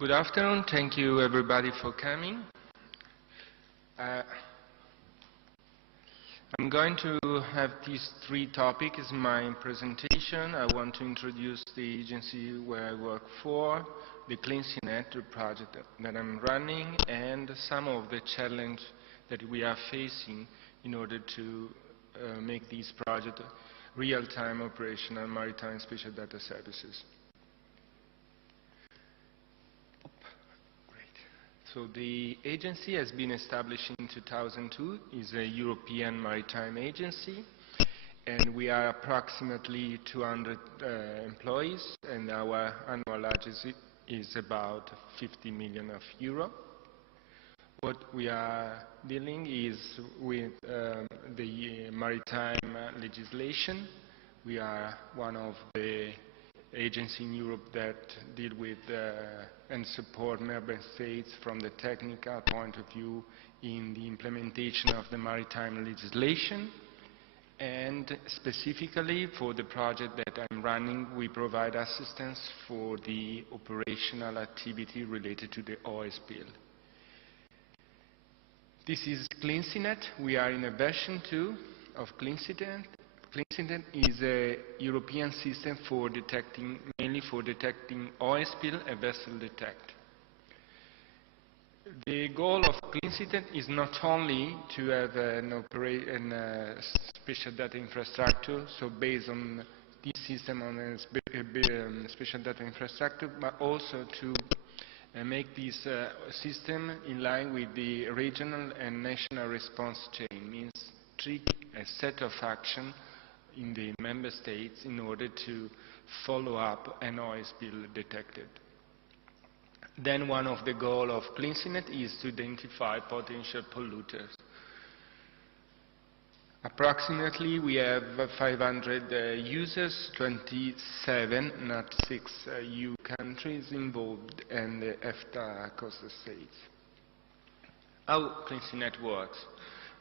Good afternoon. Thank you everybody for coming. I'm going to have these three topics in my presentation. I want to introduce the agency where I work for, the CleanSeaNet project that I'm running, and some of the challenges that we are facing in order to make this project real-time operational maritime spatial data services. So the agency has been established in 2002, is a European maritime agency, and we are approximately 200 employees, and our annual budget is about 50 million euro. What we are dealing is with the maritime legislation. We are one of the agencies in Europe that deal with and support member states from the technical point of view in the implementation of the maritime legislation. And specifically for the project that I'm running, we provide assistance for the operational activity related to the oil spill. This is CleanSeaNet. We are in a version 2 of CleanSeaNet. CleanSeaNet is a European system for detecting, mainly for detecting oil spill and vessel detect. The goal of CleanSeaNet is not only to have a spatial data infrastructure, so based on this system on a spatial data infrastructure, but also to make this system in line with the regional and national response chain, means a set of action in the member states in order to follow up an oil spill detected. Then one of the goals of CleanSeaNet is to identify potential polluters. Approximately we have 500 users, 27, not 6 EU countries involved, and the EFTA coastal states. How CleanSeaNet works?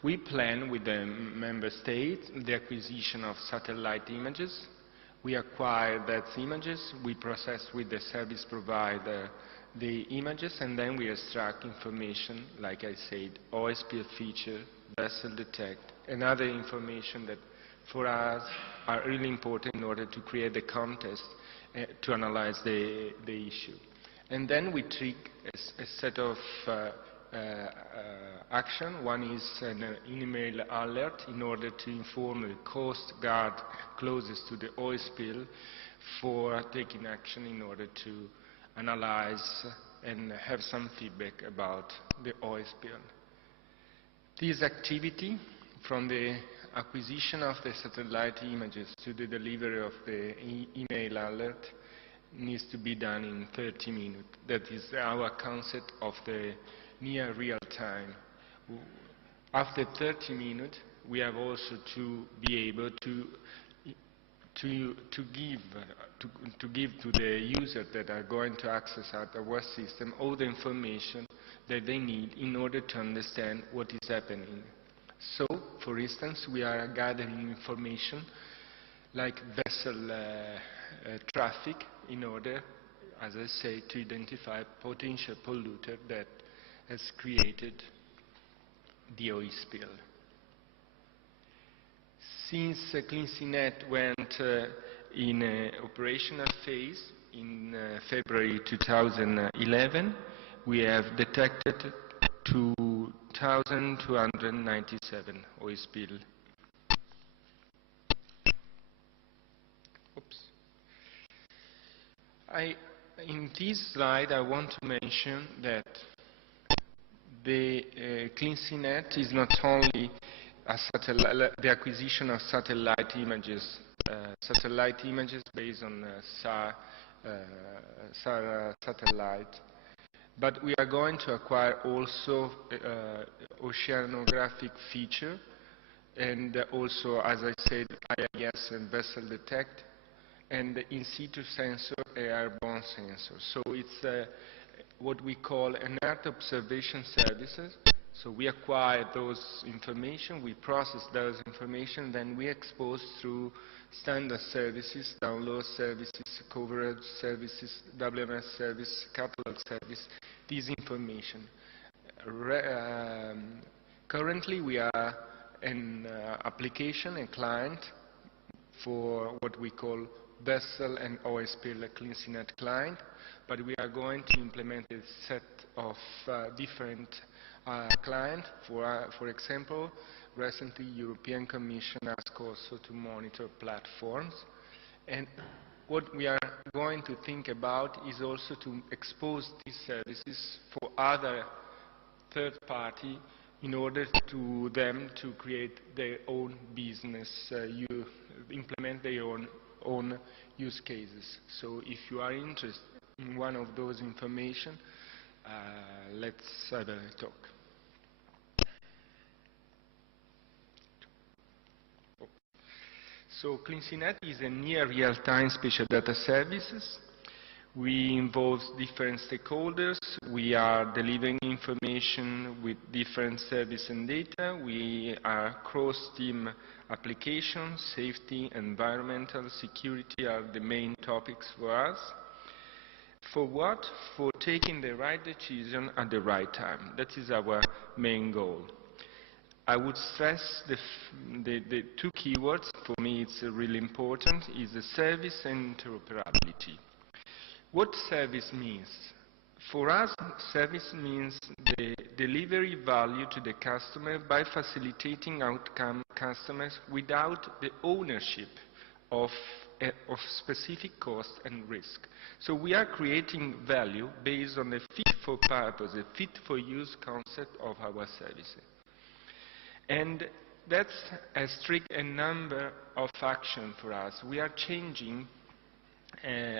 We plan with the member states the acquisition of satellite images. We acquire those images, we process with the service provider the images, and then we extract information, like I said, oil spill feature, vessel detect, and other information that for us are really important in order to create the context to analyze the issue. And then we trigger a set of action. One is an email alert in order to inform the Coast Guard closest to the oil spill for taking action in order to analyze and have some feedback about the oil spill. This activity, from the acquisition of the satellite images to the delivery of the email alert, needs to be done in 30 minutes. That is our concept of the near real time. After 30 minutes, we have also to be able to give to the users that are going to access our system all the information that they need in order to understand what is happening. So, for instance, we are gathering information like vessel traffic in order, as I say, to identify potential polluter that has created the oil spill. Since CleanSeaNet went in operational phase in February 2011, we have detected 2,297 oil spill. Oops. In this slide, I want to mention that the CleanSeaNet is not only the acquisition of satellite images based on SAR satellite, but we are going to acquire also oceanographic feature, and also, as I said, IIS and vessel detect, and the in-situ sensor, airborne sensor. So it's what we call an Earth observation services. So we acquire those information, we process those information, then we expose through standard services, download services, coverage services, WMS service, catalog service, this information. Currently we are an application, a client, for what we call vessel and OSP CleanSeaNet client, but we are going to implement a set of different clients. For example, recently European Commission asked also to monitor platforms, and what we are going to think about is also to expose these services for other third party in order to them to create their own business, implement their own use cases. So if you are interested in one of those information, let's have a talk. So CleanSeaNet is a near real-time spatial data services. We involve different stakeholders. We are delivering information with different service and data. We are cross-team applications, safety, environmental, security are the main topics for us. For what? For taking the right decision at the right time. That is our main goal. I would stress the two keywords, for me it's really important, is the service and interoperability. What service means? For us, service means the delivery value to the customer by facilitating outcome customers without the ownership of specific cost and risk. So we are creating value based on the fit for purpose, the fit for use concept of our services. And that's a number of actions for us. We are changing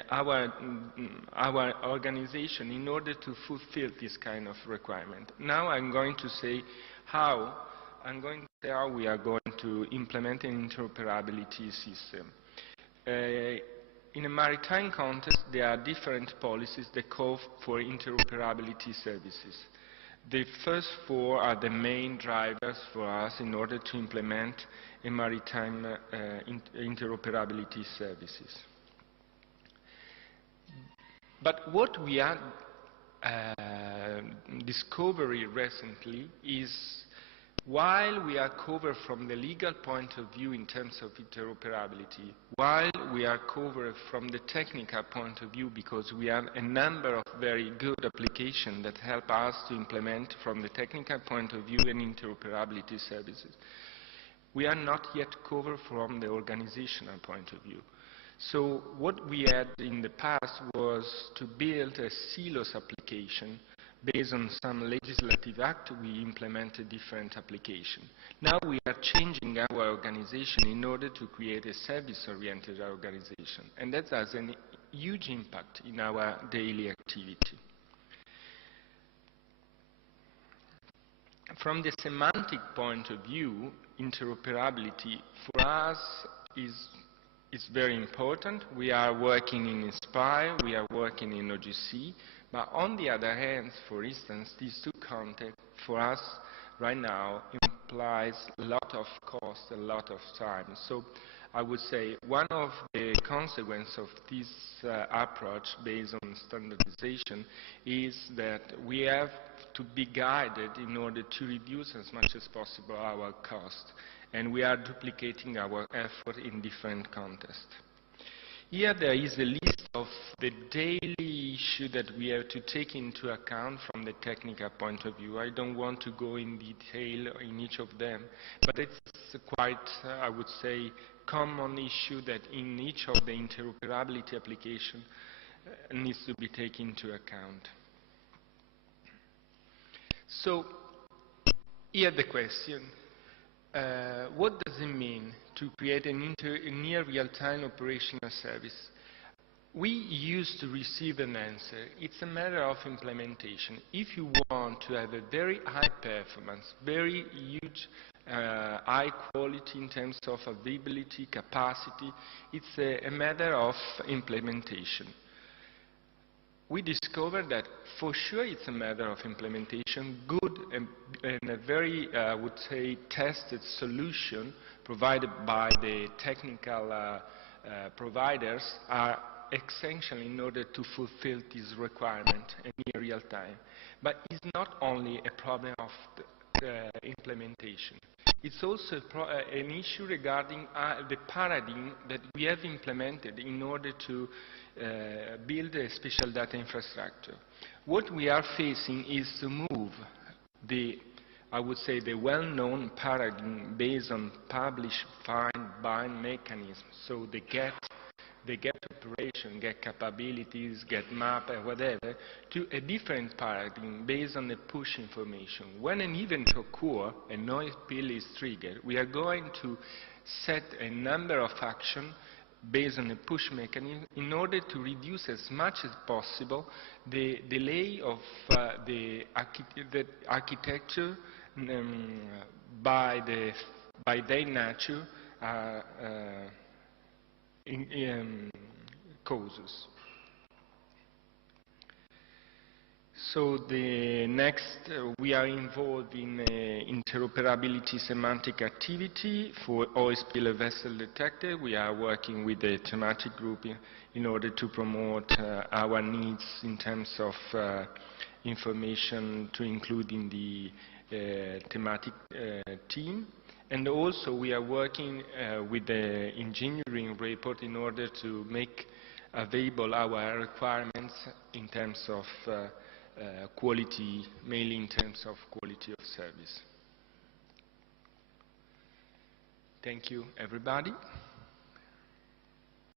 our organization in order to fulfill this kind of requirement. Now I'm going to say how we are going to implement an interoperability system. In a maritime context, there are different policies that call for interoperability services. The first four are the main drivers for us in order to implement a maritime interoperability services. But what we are discovering recently is, while we are covered from the legal point of view in terms of interoperability, while we are covered from the technical point of view because we have a number of very good applications that help us to implement from the technical point of view and interoperability services, we are not yet covered from the organizational point of view. So what we had in the past was to build a silos application. Based on some legislative act, we implemented different applications. Now we are changing our organization in order to create a service-oriented organization, and that has a huge impact in our daily activity. From the semantic point of view, interoperability for us is very important. We are working in Inspire, we are working in OGC, but on the other hand, for instance, these two contexts for us right now implies a lot of cost, a lot of time. So I would say one of the consequences of this approach based on standardization is that we have to be guided in order to reduce as much as possible our cost, and we are duplicating our effort in different contexts. Here there is a list of the daily issues that we have to take into account from the technical point of view. I don't want to go in detail in each of them, but it's quite, I would say, common issue that in each of the interoperability application needs to be taken into account. So, here the question. What does it mean to create a near real-time operational service? We used to receive an answer. It's a matter of implementation. If you want to have a very high performance, very huge, high quality in terms of availability, capacity, it's a matter of implementation. we discovered that for sure it's a matter of implementation. Good and a very, I would say, tested solution provided by the technical providers are essential in order to fulfill this requirement in real time. But it's not only a problem of the implementation. It's also an issue regarding the paradigm that we have implemented in order to build a spatial data infrastructure. What we are facing is to move the, I would say, the well-known paradigm based on publish, find, bind mechanisms, so the get operation, get capabilities, get map, and whatever, to a different paradigm based on the push information. When an event occurs, a noise bill is triggered, we are going to set a number of actions based on a push mechanism in order to reduce as much as possible the delay of the architecture by their nature causes. So the next, we are involved in interoperability semantic activity for oil spill vessel detector. We are working with the thematic group in order to promote our needs in terms of information to include in the thematic team. And also we are working with the engineering report in order to make available our requirements in terms of quality, mainly in terms of quality of service. Thank you, everybody.